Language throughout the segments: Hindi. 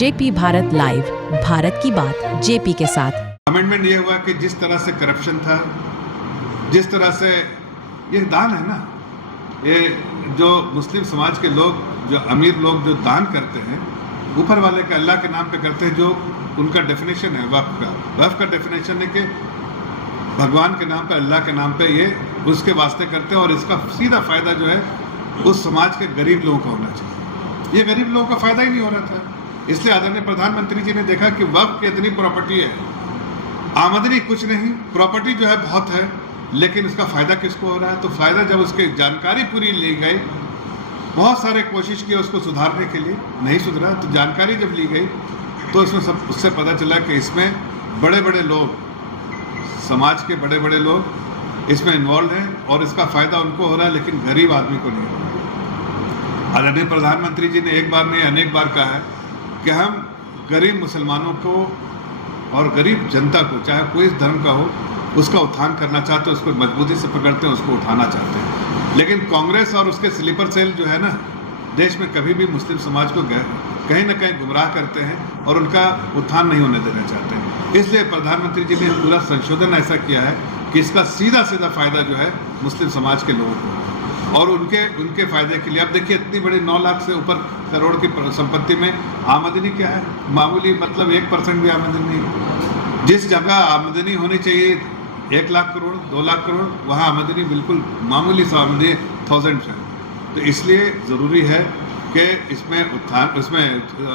जेपी भारत लाइव, भारत की बात जेपी के साथ। अमेंडमेंट ये हुआ कि जिस तरह से करप्शन था, जिस तरह से ये दान है ना, ये जो मुस्लिम समाज के लोग, जो अमीर लोग जो दान करते हैं ऊपर वाले के अल्लाह के नाम पे करते हैं, जो उनका डेफिनेशन है वक्फ का डेफिनेशन है कि भगवान के नाम पे, अल्लाह के नाम पे ये उसके वास्ते करते हैं और इसका सीधा फायदा जो है उस समाज के गरीब लोगों का होना चाहिए। ये गरीब लोगों का फायदा ही नहीं हो रहा था, इसलिए आदरणीय प्रधानमंत्री जी ने देखा कि वक्फ की इतनी प्रॉपर्टी है, आमदनी कुछ नहीं, प्रॉपर्टी जो है बहुत है, लेकिन उसका फायदा किसको हो रहा है। तो फायदा जब उसकी जानकारी पूरी ली गई, बहुत सारे कोशिश किए उसको सुधारने के लिए, नहीं सुधरा, तो जानकारी जब ली गई तो इसमें सब उससे पता चला कि इसमें बड़े बड़े लोग, समाज के बड़े बड़े लोग इसमें इन्वॉल्व हैं और इसका फायदा उनको हो रहा है, लेकिन गरीब आदमी को नहीं हो रहा। आदरणीय प्रधानमंत्री जी ने एक बार नहीं अनेक बार कहा है कि हम गरीब मुसलमानों को और गरीब जनता को, चाहे कोई धर्म का हो, उसका उत्थान करना चाहते हैं, उसको मजबूती से पकड़ते हैं, उसको उठाना चाहते हैं। लेकिन कांग्रेस और उसके स्लीपर सेल जो है ना, देश में कभी भी मुस्लिम समाज को कहीं ना कहीं गुमराह करते हैं और उनका उत्थान नहीं होने देना चाहते हैं। इसलिए प्रधानमंत्री जी ने पूरा संशोधन ऐसा किया है कि इसका सीधा सीधा फायदा जो है मुस्लिम समाज के लोगों को और उनके फायदे के लिए। अब देखिए, इतनी बड़ी 9 लाख से ऊपर करोड़ की संपत्ति में आमदनी क्या है, मामूली, मतलब 1% भी आमदनी नहीं। जिस जगह आमदनी होनी चाहिए 1 लाख करोड़, 2 लाख करोड़, वहाँ आमदनी बिल्कुल मामूली सा आमदनी 1000 है। तो इसलिए ज़रूरी है कि इसमें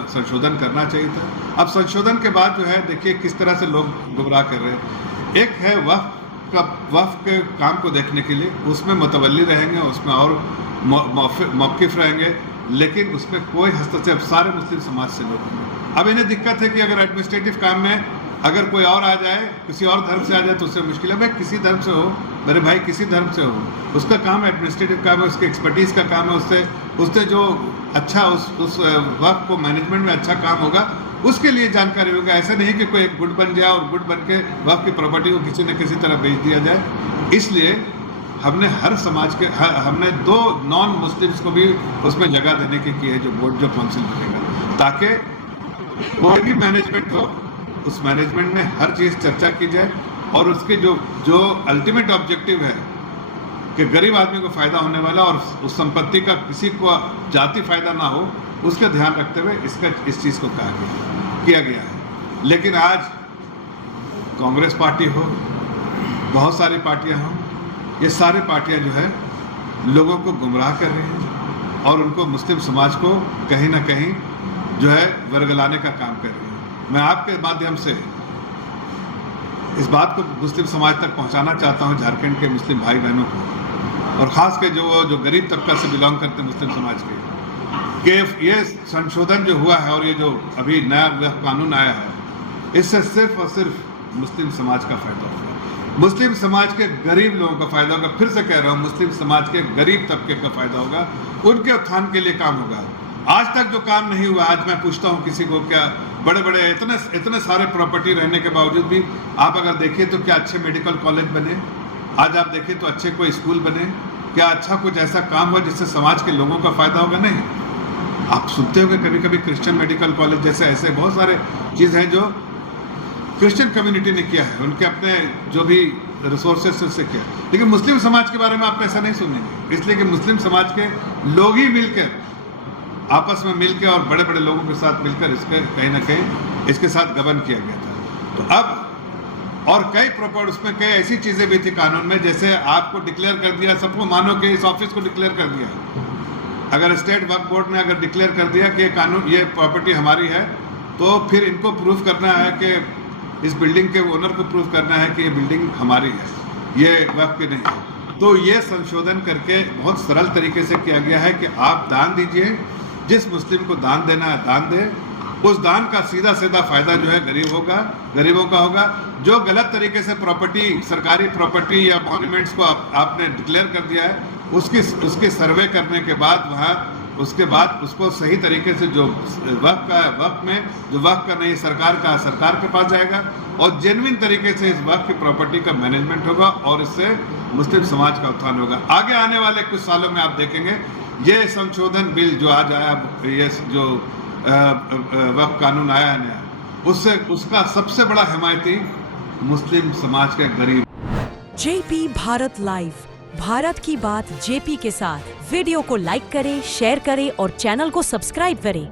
संशोधन करना चाहिए था। अब संशोधन के बाद जो है, देखिए किस तरह से लोग गुमराह कर रहे हैं। एक है वक्फ के काम को देखने के लिए, उसमें मुतवल्ली रहेंगे, उसमें और मौक़िफ़ रहेंगे, लेकिन उसमें कोई हस्तक्षेप सारे मुस्लिम समाज से लोग हैं। अब इन्हें दिक्कत है कि अगर एडमिनिस्ट्रेटिव काम में अगर कोई और आ जाए, किसी और धर्म से आ जाए तो उससे मुश्किल है। भाई किसी धर्म से हो, मेरे भाई किसी धर्म से हो, उसका काम एडमिनिस्ट्रेटिव काम है, उसके एक्सपर्टीज़ का काम है, उससे जो अच्छा उस वक्त को मैनेजमेंट में अच्छा काम होगा, उसके लिए जानकारी होगा। ऐसा नहीं कि कोई एक गुट बन जाए और गुट बन के वक्त की प्रॉपर्टी को किसी न किसी तरह बेच दिया जाए। इसलिए हमने हर समाज के हमने 2 नॉन मुस्लिम्स को भी उसमें जगह देने की है, जो बोर्ड, जो काउंसिल बनेगा, ताकि कोई भी मैनेजमेंट हो, उस मैनेजमेंट में हर चीज़ चर्चा की जाए और उसके जो अल्टीमेट ऑब्जेक्टिव है कि गरीब आदमी को फ़ायदा होने वाला और उस संपत्ति का किसी को जाति फ़ायदा ना हो, उसका ध्यान रखते हुए इस चीज़ को किया गया है। लेकिन आज कांग्रेस पार्टी हो, बहुत सारी पार्टियां हों, ये सारी पार्टियां जो है लोगों को गुमराह कर रही हैं और उनको, मुस्लिम समाज को कहीं ना कहीं जो है वर्गलाने का काम कर रही है। मैं आपके माध्यम से इस बात को मुस्लिम समाज तक पहुंचाना चाहता हूं, झारखंड के मुस्लिम भाई बहनों को, और ख़ास के जो गरीब तबका से बिलोंग करते हैं मुस्लिम समाज के, कि ये संशोधन जो हुआ है और ये जो अभी नया कानून आया है, इससे सिर्फ और सिर्फ मुस्लिम समाज का फ़ायदा होगा, मुस्लिम समाज के गरीब लोगों का फ़ायदा होगा। फिर से कह रहा हूँ, मुस्लिम समाज के गरीब तबके का फ़ायदा होगा, उनके उत्थान के लिए काम होगा। आज तक जो काम नहीं हुआ, आज मैं पूछता हूँ किसी को, क्या बड़े बड़े इतने सारे प्रॉपर्टी रहने के बावजूद भी आप अगर देखिए तो क्या अच्छे मेडिकल कॉलेज बने, आज आप देखिए तो अच्छे कोई स्कूल बने, क्या अच्छा कुछ ऐसा काम हुआ जिससे समाज के लोगों का फ़ायदा होगा? नहीं। आप सुनते होंगे कभी कभी क्रिश्चियन मेडिकल कॉलेज जैसे, ऐसे बहुत सारे चीज़ हैं जो क्रिश्चियन कम्युनिटी ने किया है, उनके अपने जो भी रिसोर्सेज से किया, लेकिन मुस्लिम समाज के बारे में आप ऐसा नहीं सुनेंगे, इसलिए कि मुस्लिम समाज के लोग ही मिलकर, आपस में मिलकर और बड़े बड़े लोगों के साथ मिलकर इसके कहीं ना कहीं इसके साथ गबन किया गया था। तो अब और कई प्रॉपर उसमें कई ऐसी चीज़ें भी थी कानून में, जैसे आपको डिक्लेयर कर दिया, सबको मानो कि इस ऑफिस को डिक्लेयर कर दिया, अगर स्टेट वक्फ बोर्ड ने अगर डिक्लेयर कर दिया कि कानून, ये प्रॉपर्टी हमारी है, तो फिर इनको प्रूफ करना है कि इस बिल्डिंग के ओनर को प्रूफ करना है कि ये बिल्डिंग हमारी है, ये वक्फ की नहीं है। तो ये संशोधन करके बहुत सरल तरीके से किया गया है कि आप दान दीजिए, जिस मुस्लिम को दान देना है दान दे, उस दान का सीधा सीधा फायदा जो है गरीबों का होगा। जो गलत तरीके से प्रॉपर्टी, सरकारी प्रॉपर्टी या मॉन्यूमेंट्स को आपने डिक्लेयर कर दिया है, उसकी सर्वे करने के बाद उसके बाद उसको सही तरीके से, जो वक्त में जो वक्त का नहीं, सरकार के पास जाएगा और जेन्युइन तरीके से इस वक्त की प्रॉपर्टी का मैनेजमेंट होगा और इससे मुस्लिम समाज का उत्थान होगा। आगे आने वाले कुछ सालों में आप देखेंगे ये संशोधन बिल जो आज आया, ये जो वक्फ कानून आया है नया, उससे उसका सबसे बड़ा हिमायती मुस्लिम समाज के गरीब। जेपी भारत लाइव, भारत की बात जेपी के साथ। वीडियो को लाइक करें, शेयर करें और चैनल को सब्सक्राइब करें।